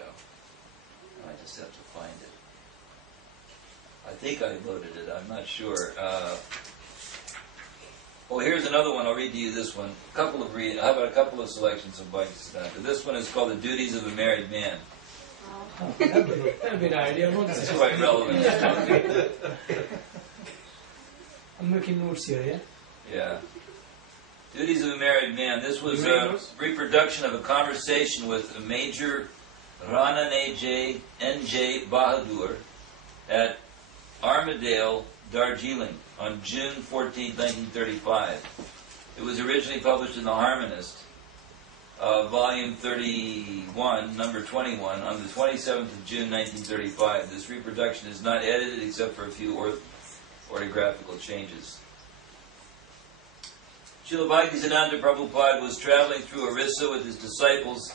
go. I just have to find it. I think I loaded it. I'm not sure. Oh, here's another one. I'll read to you this one. How about a couple of selections of Bhaktisiddhanta? This one is called The Duties of a Married Man. Oh, that'd be an idea. It's quite relevant. I'm making notes here, yeah? Yeah. Duties of a Married Man. This was a reproduction of a conversation with Major Rana N.J. Bahadur at Armadale, Darjeeling, on June 14, 1935. It was originally published in The Harmonist, volume 31, number 21, on the 27th of June, 1935. This reproduction is not edited except for a few orthographical changes. Srila Bhaktisiddhanta Prabhupada was traveling through Orissa with his disciples.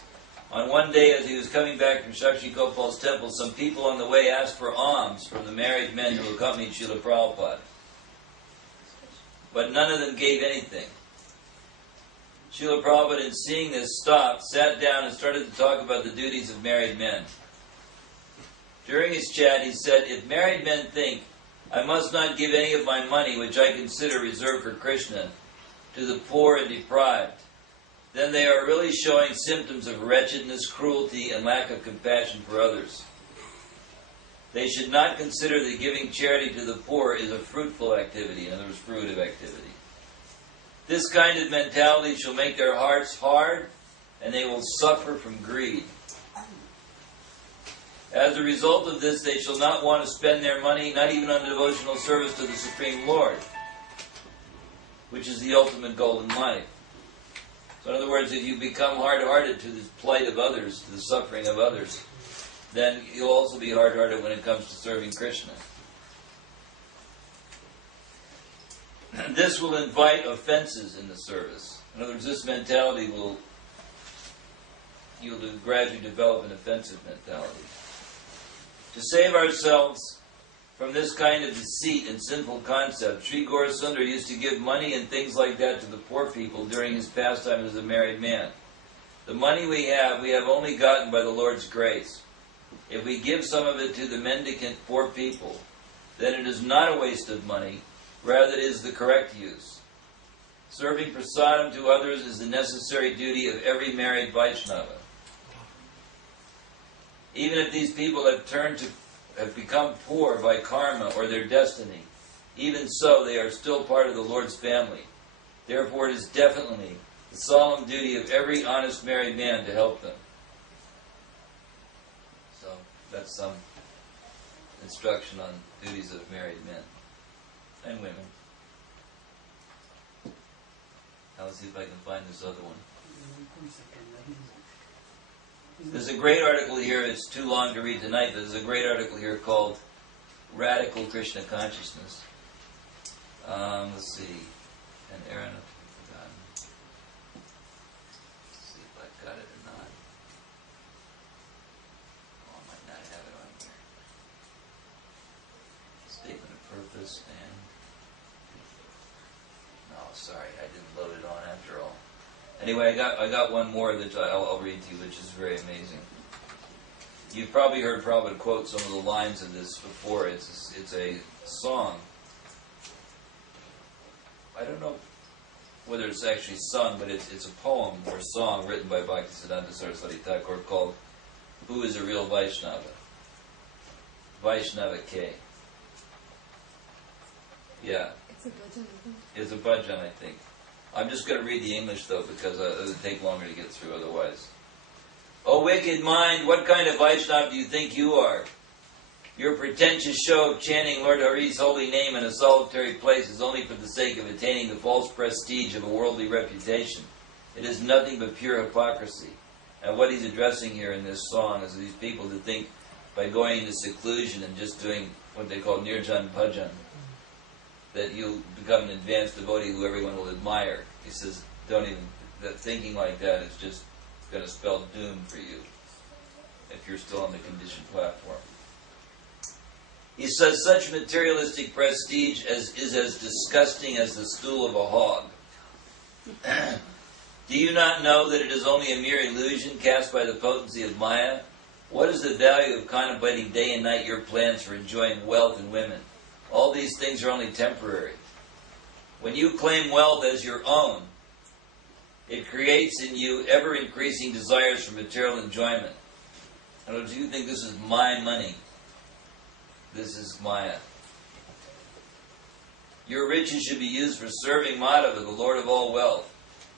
On one day, as he was coming back from Shakshi Gopal's temple, some people on the way asked for alms from the married men who accompanied Srila Prabhupada. But none of them gave anything. Srila Prabhupada, in seeing this, stopped, sat down, and started to talk about the duties of married men. During his chat, he said, "If married men think, I must not give any of my money, which I consider reserved for Krishna, to the poor and deprived, then they are really showing symptoms of wretchedness, cruelty, and lack of compassion for others. They should not consider that giving charity to the poor is a fruitful activity," in other words, fruitive activity. "This kind of mentality shall make their hearts hard, and they will suffer from greed. As a result of this, they shall not want to spend their money, not even on devotional service to the Supreme Lord, which is the ultimate goal in life." So in other words, if you become hard-hearted to the plight of others, to the suffering of others, then you'll also be hard-hearted when it comes to serving Krishna. This will invite offenses in the service. In other words, this mentality you'll gradually develop an offensive mentality. To save ourselves from this kind of deceit and sinful concept, Sri Gaurasundar used to give money and things like that to the poor people during his pastime as a married man. The money we have only gotten by the Lord's grace. If we give some of it to the mendicant poor people, then it is not a waste of money, rather it is the correct use. Serving prasadam to others is the necessary duty of every married Vaishnava. Even if these people have become poor by karma or their destiny, even so they are still part of the Lord's family. Therefore it is definitely the solemn duty of every honest married man to help them. So that's some instruction on duties of married men and women. Now let's see if I can find this other one. There's a great article here, it's too long to read tonight, but there's a great article here called Radical Krishna Consciousness. Let's see. And Aaron, I've forgotten. Let's see if I've got it or not. Oh, I might not have it on here. Statement of purpose and... No, sorry, I didn't load it on after all. Anyway, I got one more that I'll read to you, which is very amazing. You've probably heard Prabhupada quote some of the lines of this before. It's a song. I don't know whether it's actually sung, but it's a poem or song written by Bhaktisiddhanta Saraswati Thakur called "Who is a Real Vaishnava?" Vaishnava K. Yeah. It's a bhajan, isn't it? It's a bhajan, I think. I'm just going to read the English, though, because it would take longer to get through otherwise. "O wicked mind, what kind of Vaishnava do you think you are? Your pretentious show of chanting Lord Hari's holy name in a solitary place is only for the sake of attaining the false prestige of a worldly reputation. It is nothing but pure hypocrisy." And what he's addressing here in this song is these people that think by going into seclusion and just doing what they call nirjan bhajan, that you'll become an advanced devotee who everyone will admire. He says, that thinking like that is just going to spell doom for you if you're still on the conditioned platform. He says, such materialistic prestige is as disgusting as the stool of a hog. Do you not know that it is only a mere illusion cast by the potency of Maya? What is the value of contemplating day and night your plans for enjoying wealth and women? All these things are only temporary. When you claim wealth as your own, it creates in you ever-increasing desires for material enjoyment. In other words, you think this is my money. This is Maya. Your riches should be used for serving Madhava, the Lord of all wealth.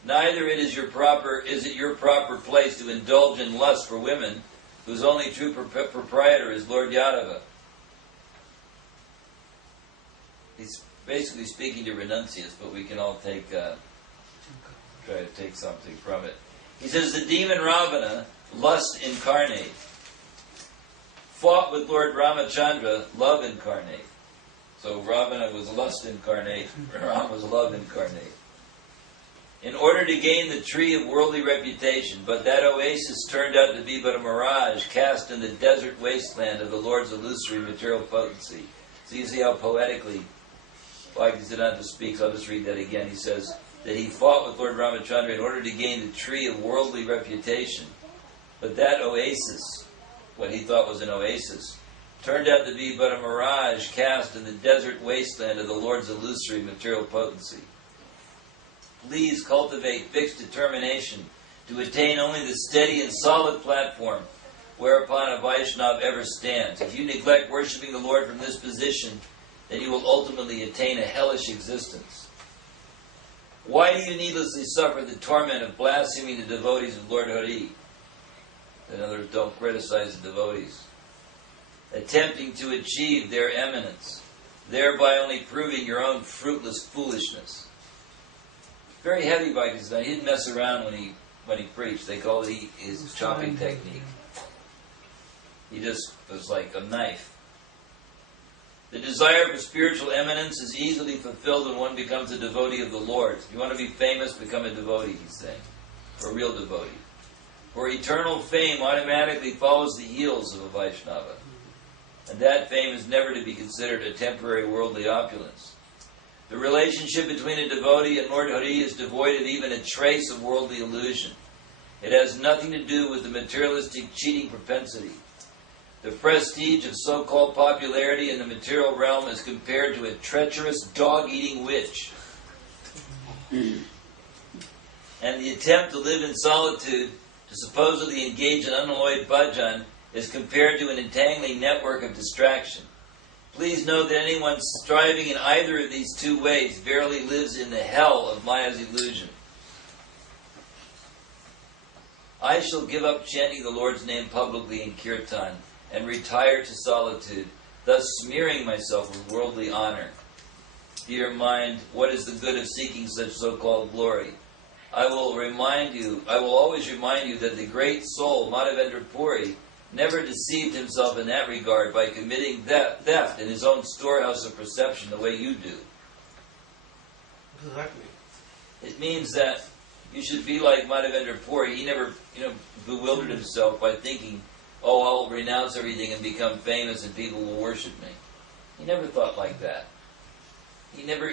Neither is it your proper place to indulge in lust for women, whose only true proprietor is Lord Yadava. He's basically speaking to renunciates, but we can all try to take something from it. He says, the demon Ravana, lust incarnate, fought with Lord Ramachandra, love incarnate. So Ravana was lust incarnate, Ram was love incarnate. In order to gain the tree of worldly reputation, but that oasis turned out to be but a mirage cast in the desert wasteland of the Lord's illusory material potency. So you see how poetically Bhaktivedanta speaks. I'll just read that again. He says that he fought with Lord Ramachandra in order to gain the tree of worldly reputation, but that oasis, what he thought was an oasis, turned out to be but a mirage cast in the desert wasteland of the Lord's illusory material potency. Please cultivate fixed determination to attain only the steady and solid platform whereupon a Vaishnava ever stands. If you neglect worshipping the Lord from this position, then you will ultimately attain a hellish existence. Why do you needlessly suffer the torment of blaspheming the devotees of Lord Hari? In other words, don't criticize the devotees. Attempting to achieve their eminence, thereby only proving your own fruitless foolishness. Very heavy Bhaktivedanta. He didn't mess around when he preached. They called it his chopping technique. He just was like a knife. The desire for spiritual eminence is easily fulfilled when one becomes a devotee of the Lord. If you want to be famous, become a devotee, he's saying. A real devotee. For eternal fame automatically follows the heels of a Vaishnava. And that fame is never to be considered a temporary worldly opulence. The relationship between a devotee and Lord Hari is devoid of even a trace of worldly illusion. It has nothing to do with the materialistic cheating propensity. The prestige of so-called popularity in the material realm is compared to a treacherous dog-eating witch. And the attempt to live in solitude, to supposedly engage in unalloyed bhajan, is compared to an entangling network of distraction. Please know that anyone striving in either of these two ways verily lives in the hell of Maya's illusion. I shall give up chanting the Lord's name publicly in kirtan and retire to solitude, thus smearing myself with worldly honor. Dear mind, what is the good of seeking such so-called glory? I will always remind you that the great soul, Madhavendra Puri, never deceived himself in that regard by committing theft in his own storehouse of perception the way you do. Exactly. It means that you should be like Madhavendra Puri. He never, bewildered himself by thinking, oh, I'll renounce everything and become famous and people will worship me. He never thought like that. He never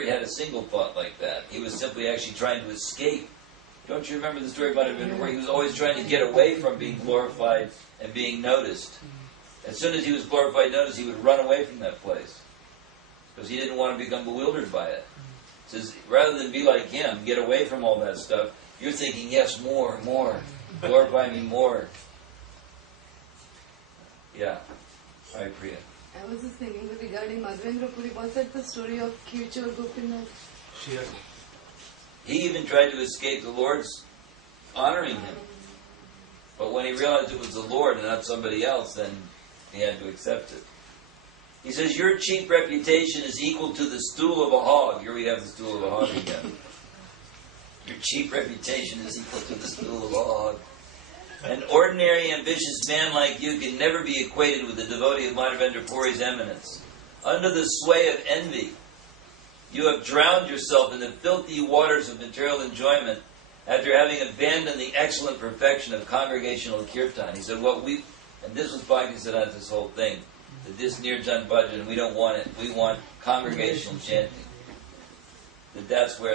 had a single thought like that. He was simply actually trying to escape. Don't you remember the story about him where he was always trying to get away from being glorified and being noticed? As soon as he was glorified and noticed, he would run away from that place because he didn't want to become bewildered by it. He says, rather than be like him, get away from all that stuff, you're thinking, yes, more, glorify me more. Yeah. All right, Priya. I was just thinking regarding Madhavendra Puri, was that the story of Kirchur Gopinath? Sure. He even tried to escape the Lord's honoring him. But when he realized it was the Lord and not somebody else, then he had to accept it. He says, your cheap reputation is equal to the stool of a hog. Here we have the stool of a hog again. Your cheap reputation is equal to the stool of a hog. An ordinary, ambitious man like you can never be equated with the devotee of Madhavendra Puri's eminence. Under the sway of envy, you have drowned yourself in the filthy waters of material enjoyment after having abandoned the excellent perfection of congregational kirtan. He said, and this was Bhaktivedanta, whole thing, that this Nirjan bhajan, we don't want it. We want congregational chanting. That's where